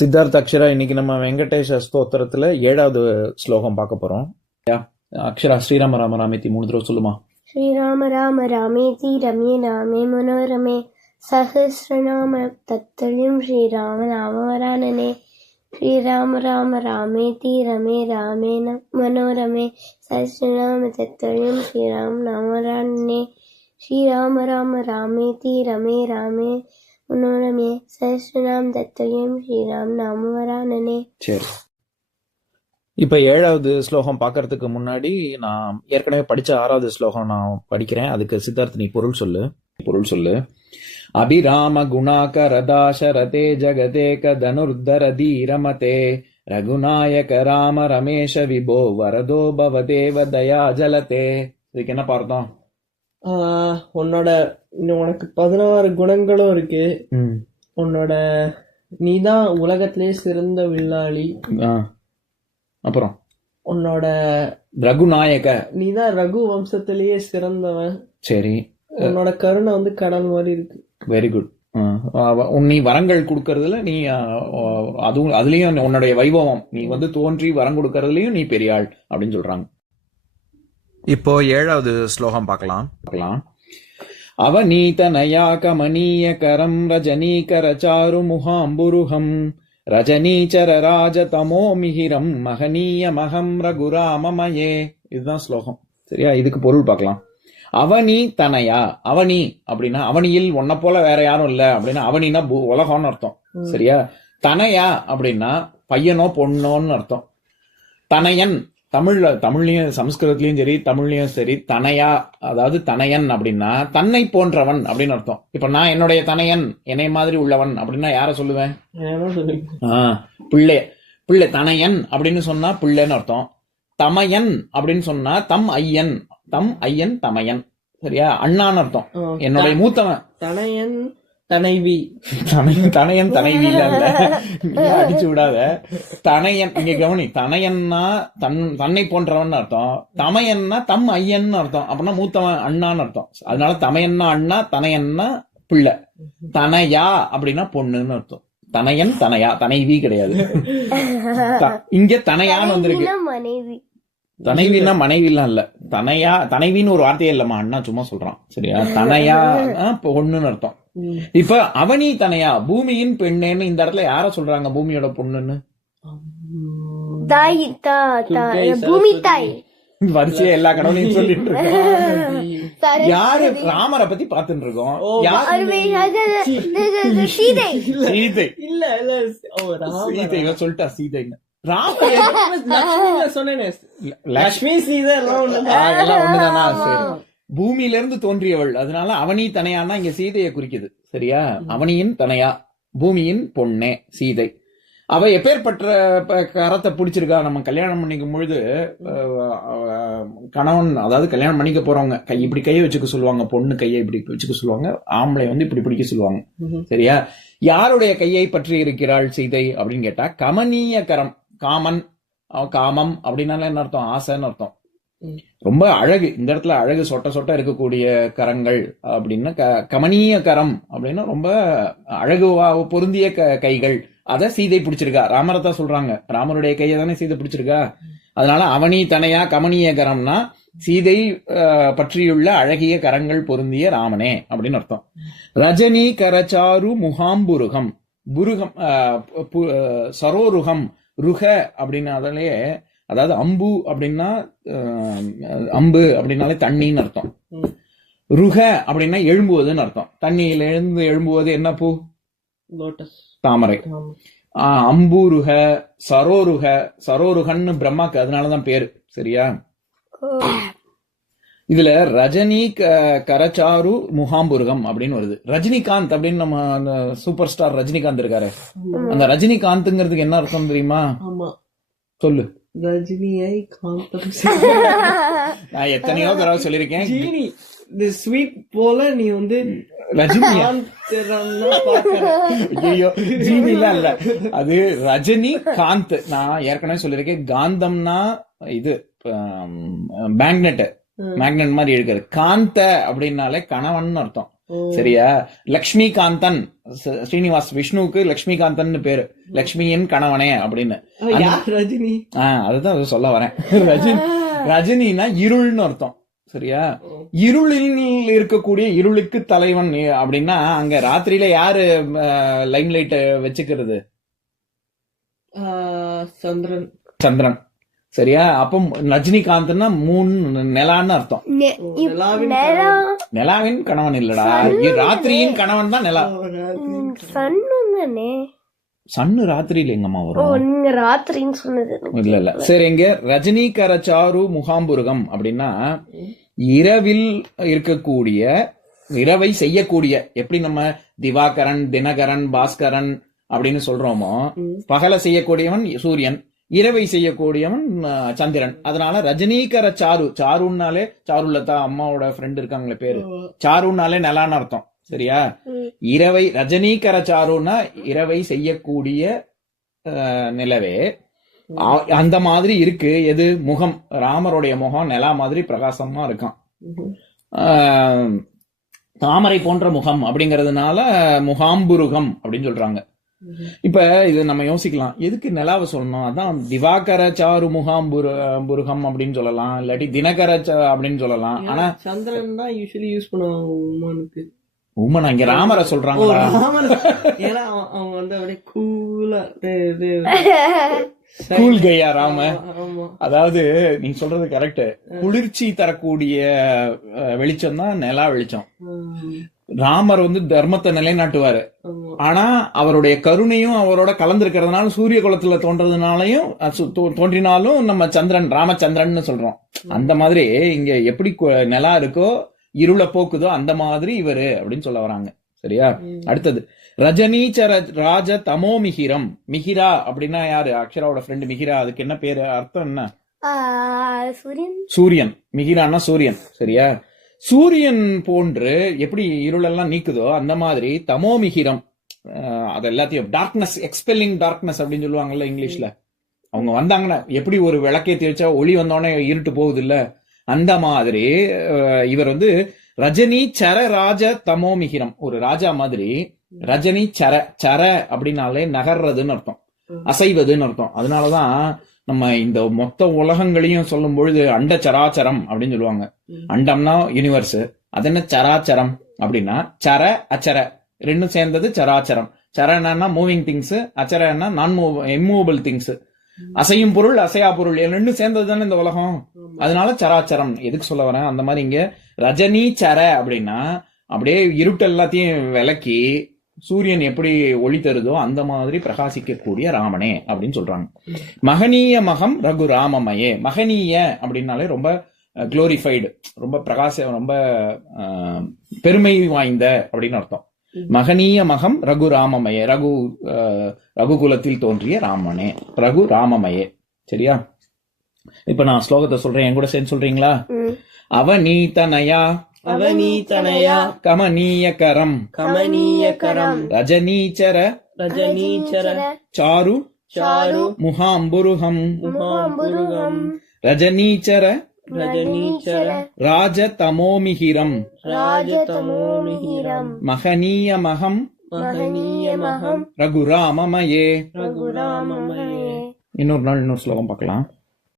சித்தார்த் அக்ஷரா இன்னைக்கு நம்ம வெங்கடேஷ் ஸ்தோத்திரத்துல ஏழாவது ஸ்லோகம் பார்க்க போறோம். அக்ஷரா ஸ்ரீராம ராம ராமேதி மூணு தடவை சொல்லுமா? ஸ்ரீராம ராம ராமேதி ரமே நாமே மனோரமே சஹசிரநாம தத்தளியும் ஸ்ரீராம நாமவரானனே. ஸ்ரீராம ராம ராமேதி ரமே ராமே மனோரமே சஹசிரநாம தத்தளியும் ஸ்ரீராம நாமவரானனே. ஸ்ரீராம ராம ராமேதி ரமே ராமே உன்னோடமே சஹசிரநாம் தத்தயம் ஸ்ரீராம் நாமுவரானனே. சரி. இப்போ ஏழாவது ஸ்லோகம் பார்க்கறதுக்கு முன்னாடி நான் ஏற்கனவே படித்த ஆறாவது ஸ்லோகம் நான் படிக்கிறேன். அதுக்கு சித்தார்த் நீ பொருள் சொல்லு. பொருள் சொல்லு. அபிராம குணாக குணாகரதாசரதே ஜெகதேக தனுர்தர தீரமதே. ரகுநாயக ராம ரமேஷ விபோ வரதோ பவதேவ தயா ஜலதே. இதுக்கு என்ன பார்த்தோம் உன்னோட உனக்கு பதினாறு குணங்களும் இருக்கு. உன்னோட நீதான் உலகத்திலே சிறந்த வில்லாளி. அப்புறம்? உன்னோட ரகுநாயக நீதான் ரகு வம்சத்திலேயே சிறந்தவன். சரி. உன்னோட கருணை வந்து கடல் மாதிரி இருக்கு. வெரி குட் நீ வரங்கள் கொடுக்கறதுல நீ அதுவும் அதுலயும் உன்னுடைய வைபவம். நீ வந்து தோன்றி வரம் கொடுக்கறதுலயும் நீ பெரிய ஆள் அப்படின்னு சொல்றாங்க. இப்போ ஏழாவது ஸ்லோகம் பார்க்கலாம். பார்க்கலாம். அவநீத நயாகமனீய கரம் ரஜனீகர சாரு முகாம்புருகம் ரஜனீச்சர ராஜ தமோ மிகிரம் மகனீய மகம் ரகுராமமயே. இதுதான் ஸ்லோகம். சரியா? இதுக்கு பொருள் பார்க்கலாம். அவனி தனையா அவனி அப்படின்னா அவனியில் உன்னை போல வேற யாரும் இல்ல அப்படின்னா அவனின்னா பூ- உலகம்னு அர்த்தம். சரியா? தனையா அப்படின்னா பையனோ பொண்ணோன்னு அர்த்தம். தனையன் தமிழ்ல தமிழ்லயும் சமஸ்கிருதத்திலயும் சரி தமிழ்லயும் சரி தனையா அதாவது தனையன் அப்படின்னா தன்னை போன்றவன் அப்படின்னு அர்த்தம். இப்ப நான் என்னுடைய தனையன் என்னை மாதிரி உள்ளவன் அப்படின்னா யார சொல்லுவேன்? பிள்ளை. பிள்ளை தனையன் அப்படின்னு சொன்னா பிள்ளைன்னு அர்த்தம். தமையன் அப்படின்னு சொன்னா தம் ஐயன். தம் ஐயன் தமையன். சரியா? அண்ணான்னு அர்த்தம். என்னுடைய மூத்தவன். தனையன் தனைவி. தனையன் தனையன் தனைவியில இல்ல. அடிச்சு விடாத. தனையன் இங்க கவனி. தனையன்னா தன் தன்னை போன்றவன் அர்த்தம். தமையன்னா தம் ஐயன் அர்த்தம். அப்படின்னா மூத்தவன் அண்ணான்னு அர்த்தம். அதனால தமையன்னா அண்ணா தனையன்னா பிள்ளை. தனையா அப்படின்னா பொண்ணுன்னு அர்த்தம். தனையன் தனையா. தனைவி கிடையாது. த- இங்க தனையான்னு வந்திருக்கு. தனைவின்னா மனைவிலாம் இல்ல. தனையா தனைவின்னு ஒரு வார்த்தையே இல்லம்மா. அண்ணா சும்மா சொல்றான். சரியா? தனையா பொண்ணுன்னு அர்த்தம். இப்ப அவனி தனையா? பூமியின் பெண்ணேன்னு இந்த இடத்துல யார சொல்றாங்க பூமியோட பொண்ணுன்னு. தாய் தா தா துர்க்கை, பூமி. தாய். வரிசையா எல்லா கடவுளையும் சொல்லிட்டு இருக்கோம். யாரு ராமரை பத்தி பாத்துட்டு இருக்கோம்? சீதை. இல்ல இல்ல ஓ ராம சீதை சொல்லிட்டா சீதைன்னு. ராம சொன்னேனே. லட்சுமி லக்ஷ்மி சீதை எல்லாம் ஒண்ணுதானா. சரி. பூமியில இருந்து தோன்றியவள். அதனால அவனி தனையான்னா இங்க சீதையை குறிக்குது. சரியா? அவனியின் தனையா. பூமியின் பொண்ணே சீதை. அவ எப்பேற்பட்ட கரத்தை பிடிச்சிருக்கா? நம்ம கல்யாணம் பண்ணிக்கும் பொழுது கணவன் அதாவது கல்யாணம் பண்ணிக்க போறவங்க கை இப்படி கையை வச்சுக்க சொல்லுவாங்க. பொண்ணு கையை இப்படி வச்சுக்க சொல்லுவாங்க. ஆம்பளை வந்து இப்படி பிடிக்க சொல்லுவாங்க. சரியா? யாருடைய கையை பற்றி இருக்கிறாள் சீதை அப்படின்னு கேட்டா கமனீய கரம் காமன் காமம் அப்படின்னால என்ன அர்த்தம்? ஆசைன்னு அர்த்தம். ரொம்ப அழகு. இந்த இடத்துல அழகு சொட்ட சொட்ட இருக்கக்கூடிய கரங்கள் அப்படின்னா க- கமனீய கரம் அப்படின்னா ரொம்ப அழகு வா- பொருந்திய க- கைகள். அதை சீதை பிடிச்சிருக்கா. ராமரை தான் சொல்றாங்க. ராமருடைய கையை தானே சீதை பிடிச்சிருக்கா? அதனால அவனி தனையா கமனீய கரம்னா சீதை பற்றியுள்ள அழகிய கரங்கள் பொருந்திய ராமனே அப்படின்னு அர்த்தம். ரஜினி கரச்சாரு முகாம்புருகம். புருகம் சரோருகம். ருக அப்படின்னாலே அதாவது அம்பு அப்படின்னா அம்பு அப்படின்னாலே தண்ணின்னு அர்த்தம். ருக அப்படின்னா எழும்புவதுன்னு அர்த்தம். தண்ணியில எழுந்து எழும்புவது என்ன பூ? லோட்டஸ் தாமரை. ஆமா. ஆஹ், அம்புருக சரோருக சரோருகன்னு பிரம்மாக்கு அதனாலதான் பேரு. சரியா? இதுல ரஜினி கரச்சாரு முகாம்புருகம் அப்படின்னு வருது. ரஜினிகாந்த் அப்படின்னு நம்ம அந்த சூப்பர் ஸ்டார் ரஜினிகாந்த் இருக்காரு. அந்த ரஜினிகாந்த்ங்கிறதுக்கு என்ன அர்த்தம் தெரியுமா? சொல்லு. ரஜினியை காந்தம் நான் எத்தனையோ தடவை சொல்லியிருக்கேன். ஜீனி இந்த ஸ்வீட் போல நீ வந்து இல்ல. அது ரஜினி காந்த். நான் ஏற்கனவே சொல்லியிருக்கேன். காந்தம்னா இது மேக்னெட். மேக்னெட் மாதிரி இருக்கிறது காந்த அப்படின்னாலே கணவன் அர்த்தம். சரியா? லக்ஷ்மிகாந்தன் ஸ்ரீனிவாஸ் விஷ்ணுவுக்கு லக்ஷ்மிகாந்தன் பேரு. லக்ஷ்மியின் கணவனே அப்படின்னு. ரஜினி? ஆஹ் அதுதான் அது சொல்ல வரேன். ரஜினி ரஜினினா இருள்னு அர்த்தம். சரியா? இருளில் இருக்கக்கூடிய இருளுக்கு தலைவன் அப்படின்னா அங்க ராத்திரியில யாரு லைம் லைட் வச்சுக்கிறது? சந்திரன். சந்திரன். சரியா? அப்போ ரஜினிகாந்த்னா மூணு நிலான்னு அர்த்தம். நிலாவின் கணவன். இல்லடா. ராத்திரியின் கணவன் தான் நிலா. சன்னு ராத்திரியில எங்கம்மா ஓ வரும் நீங்க ராத்திரின்னு சொன்னது இல்ல இல்ல. சரி இங்க ரஜினிகரச்சாரு முகாம்புருகம் அப்படின்னா இரவில் இருக்கக்கூடிய இரவை செய்யக்கூடிய எப்படி நம்ம திவாகரன் தினகரன் பாஸ்கரன் அப்படின்னு சொல்றோமோ பகல செய்யக்கூடியவன் சூரியன். இரவை செய்யக்கூடியவன் சந்திரன். அதனால ரஜினிகர சாரு சாருன்னாலே சாருலதா அம்மாவோட ஃப்ரெண்ட் இருக்காங்களே பேரு. சாருன்னாலே நலான்னு அர்த்தம். சரியா. இரவை ரஜினிகர சாருன்னா இரவை செய்யக்கூடிய நிலவே. அந்த மாதிரி இருக்கு. எது? முகம். ராமருடைய முகம் நிலா மாதிரி பிரகாசமா இருக்கான். ஆஹ், தாமரை போன்ற முகம் அப்படிங்கறதுனால முகாம்புருகம் அப்படின்னு சொல்றாங்க. இப்ப இது நம்ம யோசிக்கலாம். எதுக்கு நிலாவை சொல்லணும்? அதான் திவாகர சாரு முகாம்புரு புருகம் அப்படின்னு சொல்லலாம். இல்லாட்டி தினகர அப்படின்னு சொல்லலாம். ஆனா சந்திரன் தான் யூஸ்வலி யூஸ் பண்ணுவாங்க உமனுக்கு உமன் இங்க ராமரை ராமன். ஏன்னா அவன் வந்து அப்படியே கூலா கூல் கையா ராம? அதாவது நீ சொல்றது கரெக்ட் குளிர்ச்சி தரக்கூடிய வெளிச்சம் தான் நிலா வெளிச்சம். ராமர் வந்து தர்மத்தை நிலைநாட்டுவாரு. ஆனா அவருடைய கருணையும் அவரோட கலந்திருக்கிறதுனால சூரிய குலத்துல தோன்றதுனாலையும் தோன்றினாலும் நம்ம சந்திரன் ராமச்சந்திரன் சொல்றோம். அந்த மாதிரி இங்க எப்படி நிலா இருக்கோ இருள போக்குதோ அந்த மாதிரி இவரு அப்படின்னு சொல்ல வராங்க. சரியா? அடுத்தது ரஜனீச்சர ராஜ தமோ மிகிரம். மிகிரா அப்படின்னா யாரு? அக்ஷராவோட ஃப்ரெண்டு மிகிரா. அதுக்கு என்ன பேரு? அர்த்தம் என்ன? சூரியன்? சூரியன். மிகிரான்னா சூரியன். சரியா? சூரியன் போன்று எப்படி இருளெல்லாம் நீக்குதோ அந்த மாதிரி தமோ மிகிரம். அஹ், அது எல்லாத்தையும் டார்க்னஸ் எக்ஸ்பெல்லிங் டார்க்னஸ் அப்படின்னு சொல்லுவாங்கல்ல இங்கிலீஷ்ல. அவங்க வந்தாங்கன்னா எப்படி ஒரு விளக்கை தெளிச்சா ஒளி வந்தோடனே இருட்டு போகுது இல்ல அந்த மாதிரி இவர் வந்து ரஜினி சர ராஜ தமோ மிகிரம். ஒரு ராஜா மாதிரி ரஜினி சர சர அப்படின்னாலே நகர்றதுன்னு அர்த்தம். அசைவதுன்னு அர்த்தம். அதனாலதான் நம்ம இந்த மொத்த உலகங்களையும் சொல்லும் பொழுது அண்ட சராச்சரம் அப்படின்னு சொல்லுவாங்க. அண்டம்னா யூனிவர்ஸ் அது என்ன? சராச்சரம். அப்படின்னா சர அச்சர. ரெண்டும் சேர்ந்தது சராச்சரம். சரனா மூவிங் திங்ஸ் அச்சரன்னா நான் மூவ் இம்மூவபிள் திங்ஸ் அசையும் பொருள் அசையா பொருள். ரெண்டும் சேர்ந்தது தானே இந்த உலகம்? அதனால சராச்சரம். எதுக்கு சொல்ல வரேன்? அந்த மாதிரி இங்க ரஜினி சர அப்படின்னா அப்படியே இருட்டு எல்லாத்தையும் விளக்கி சூரியன் எப்படி ஒளி தருதோ அந்த மாதிரி பிரகாசிக்கக்கூடிய ராமனே அப்படின்னு சொல்றாங்க. மகனீய மகம் ரகு ராமமயே மகனீய அப்படின்னாலே ரொம்ப குளோரிஃபைடு ரொம்ப பிரகாச ரொம்ப பெருமை வாய்ந்த அப்படின்னு அர்த்தம். மகனீய மகம் ரகு ராமமயே ரகு ரகுகுலத்தில் தோன்றிய ராமனே ரகு ராமமயே சரியா? இப்ப நான் ஸ்லோகத்தை சொல்றேன். என் கூட சேர்ந்து சொல்றீங்களா. அவநீதனயா அவனீதனயா கமனீய கரம் கமனீயகரம் ரஜனீச்சர ரஜனீச்சர சாரு சாரு முகாம்புருகம். முகாம்புருகம். ரஜனீச்சர ரஜனீச்சர ராஜ தமோமிகிரம் ராஜதமோமிகிரம். மகனீயமகம் மகனீயமகம் ரகுராமமயே. ரகுராமமயே. இன்னொரு நாள் இன்னொரு ஸ்லோகம் பார்க்கலாம்.